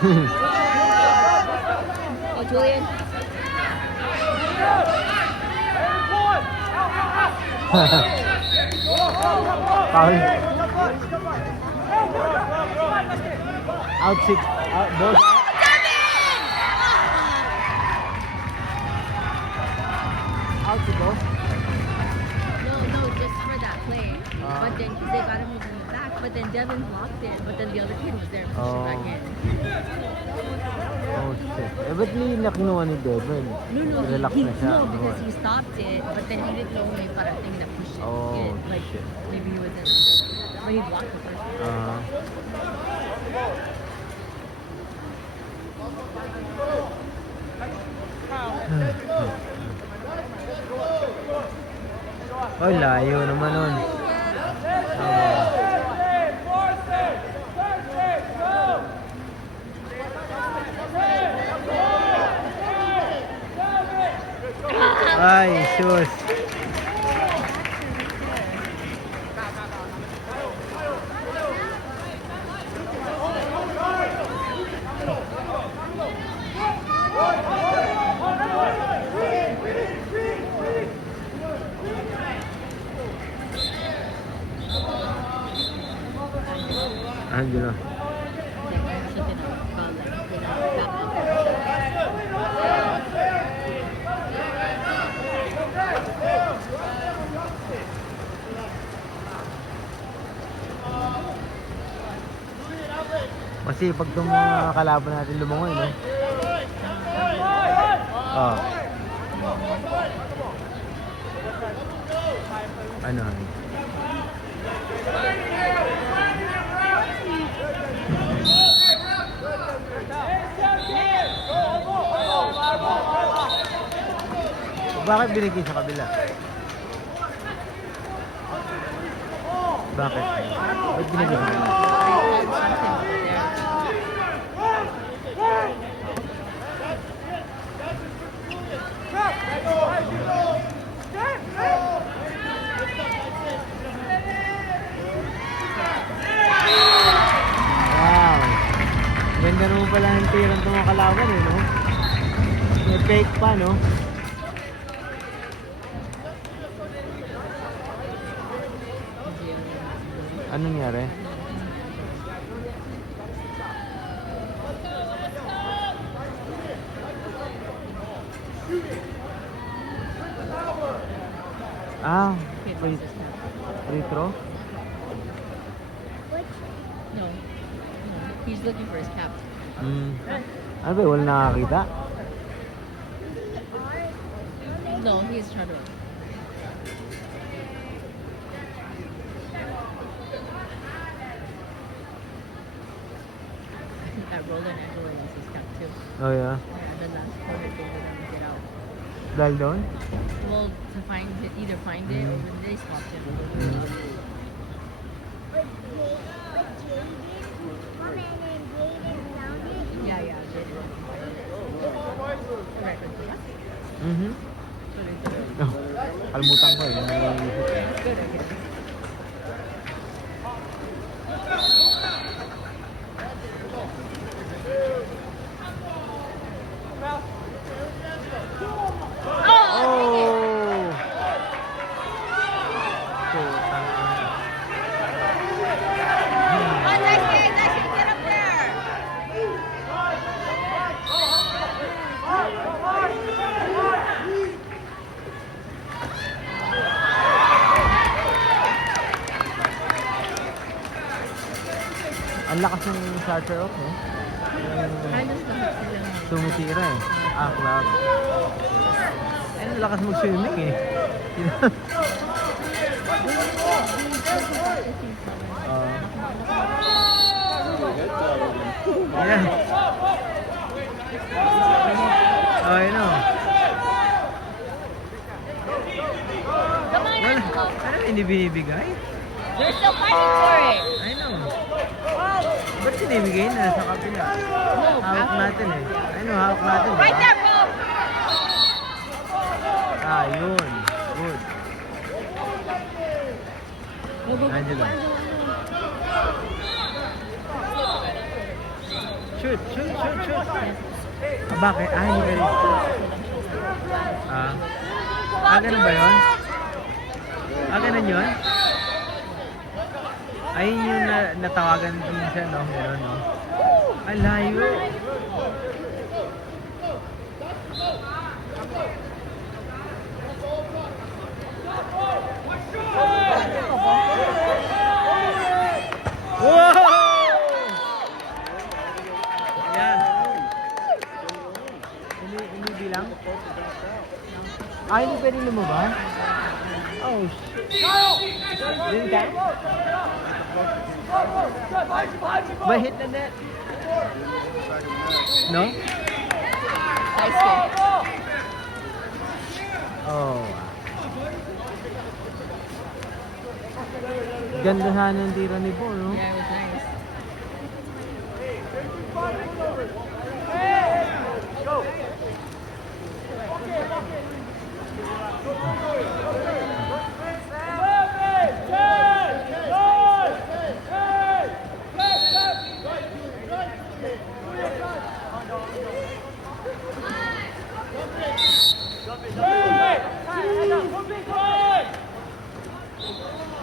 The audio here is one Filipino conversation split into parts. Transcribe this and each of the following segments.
Oh, Julian. Foul. Out 6. Ball. Out to go. No, just for that play. But then they got him moving back. But then Devin blocked it. But then the other kid was there and pushed it back in. Oh shit. Eh, ba't hindi kinuha ni Devin? No, Relax na siya. no, because he stopped it. But then he didn't know may parang thing that pushed it. Oh, like shit. maybe he wasn't. But he blocked the first. Ay, layo naman nun. Ay, sus. Angelo. Kasi pag itong mga kalaban natin lumangoy, no? Oh. Ano? Bakit binigay sa kabila? Bakit? Bakit binigay sa kabila? Wow! Ganda naman pala ng tirang itong mga kalaban eh, no? May fake pa, no? Anong nangyari? Ah, free throw? No, he's looking for his cap. Ano ba, wala nakakita? No, he's trying to. I think that Roland Angelo needs his cap too. Oh yeah? Yeah, the last corner thing for them to get out. Dahil doon? Well, to find it, either find it or when they swapped him. Yeah, yeah. They did. Record, yeah? Mhm. So they did it. Oh, kalimutan ko eh. Yung may isip eh. Good, okay. Oh! Putang ina. Nice hit, get up there! Ang lakas ng starter off, no? Halos lahat sila. Tumitira eh. Ah, club. Ay, ang lakas mag-swimming eh. Yeah. Oh, I know. Ano hindi binibigay? They're still fighting for it. I know. Ba't sinibigay na sa kabila? Hawak natin eh. I know, hawak natin. Right Diba? there, Bob! Ah, yun. Good. Angelo. Shoot, shoot, shoot, shoot. Ah, bakit? Ah, hindi ka rin. Ganun ba yun? Ganun yun? Ayun yung natawagan minsan, no? Gano'n, no? Ang layo. Wow! Ayan. Hindi bilang? Hindi pwede lumabas? Oh, shit. Didn't that? May hit na net. No? High school. Oh. Ganda sana ng tira ni Paul, no? Yeah, it was nice.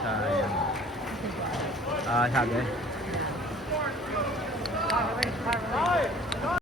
Sayang. Sabi.